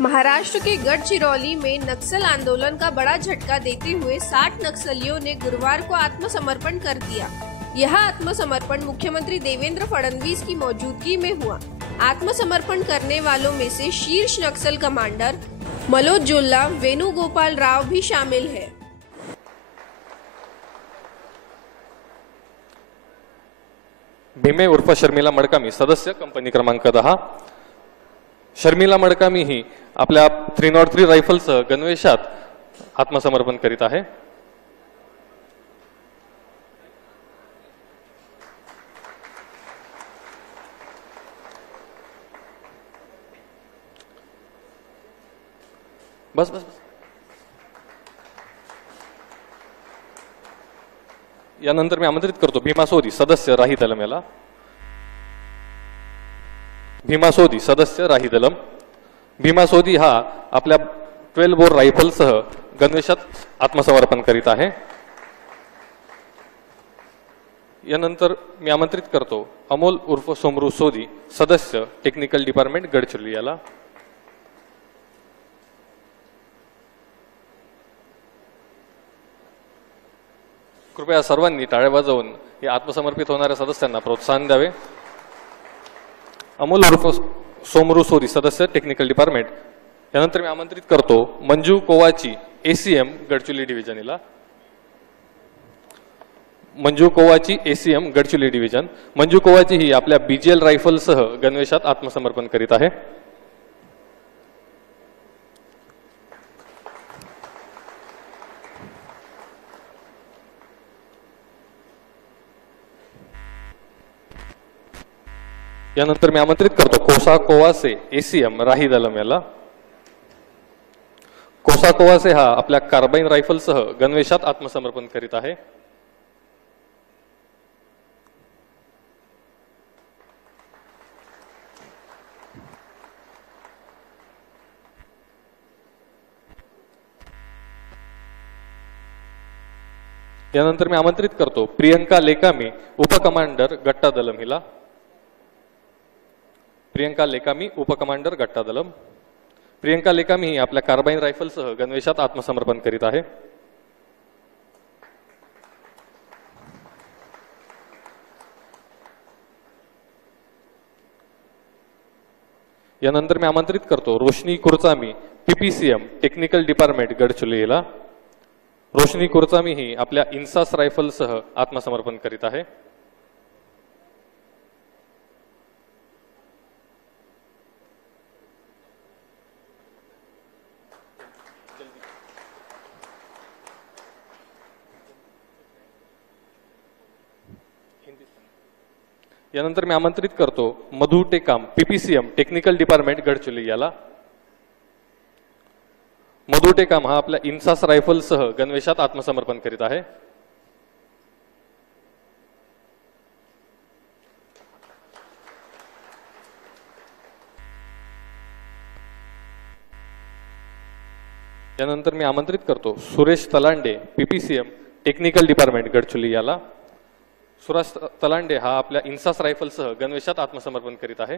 महाराष्ट्र के गढ़चिरौली में नक्सल आंदोलन का बड़ा झटका देते हुए 60 नक्सलियों ने गुरुवार को आत्मसमर्पण कर दिया। यह आत्मसमर्पण मुख्यमंत्री देवेंद्र फडणवीस की मौजूदगी में हुआ। आत्मसमर्पण करने वालों में से शीर्ष नक्सल कमांडर मलोजुल्ला वेणुगोपाल राव भी शामिल है। भीमे उर्फ शर्मिला मडकामी सदस्य कंपनी क्रमांक 10। शर्मिला मडकामी ही आपल्या 303 रायफलसह गणवेशात आत्मसमर्पण करीत आहे। बस बस यानंतर मी आमंत्रित करतो भीमा सोदी सदस्य राही दलम याला। भीमा सोदी सदस्य राही दलम। भीमा सोदी हा आपल्या 12 बोर रायफलसह गणवेशात आत्मसमर्पण करीत आहे। यानंतर मी आमंत्रित करतो अमोल उर्फ सोमरू सोदी सदस्य टेक्निकल डिपार्टमेंट गडचिरोली याला। कृपया सर्वांनी टाळ्या वाजवून या आत्मसमर्पित होणाऱ्या सदस्यांना प्रोत्साहन द्यावे। अमोल उर्फ सोमरू सोदी सदस्य टेक्निकल डिपार्टमेंट। यानंतर मी आमंत्रित करतो मंजू कोवाची एसीएम गडचिरोली डिव्हिजनला। Manju Kowachi ACM Gadchiroli division. मंजू कोवाची ही आपल्या बीजीएल रायफलसह गणवेशात आत्मसमर्पण करीत आहे। यानंतर मी आमंत्रित करतो कोसा कोवासे एसीएम राही दलम याला। कोसा कोवासे हा आपल्या कार्बाइन रायफलसह गणवेशात आत्मसमर्पण करीत आहे। यानंतर मी आमंत्रित करतो प्रियंका लेकामी उपकमांडर गट्टा दलम हिला। प्रियंका लेकामी उपकमांडर गट्टा दलम। प्रियंका लेकामी ही आपल्या कार्बाइन रायफलसह गणवेशात आत्मसमर्पण करीत आहे। यानंतर मी आमंत्रित करतो रोशनी कुरचामी पीपीसीएम टेक्निकल डिपार्टमेंट गडचिरोली याला। रोशनी कुरचामी ही आपल्या इन्सास रायफलसह आत्मसमर्पण करीत आहे। यानंतर मी आमंत्रित करतो Madhu Tekam PPCM technical department Gadchiroli याला। मधु टेकाम हा आपल्या इन्सास रायफलसह गणवेशात आत्मसमर्पण करीत आहे। यानंतर मी आमंत्रित करतो Suresh Talande PPCM technical department Gadchiroli याला। सुरेश तलांडे हा आपल्या इन्सास रायफलसह गणवेशात आत्मसमर्पण करीत आहे।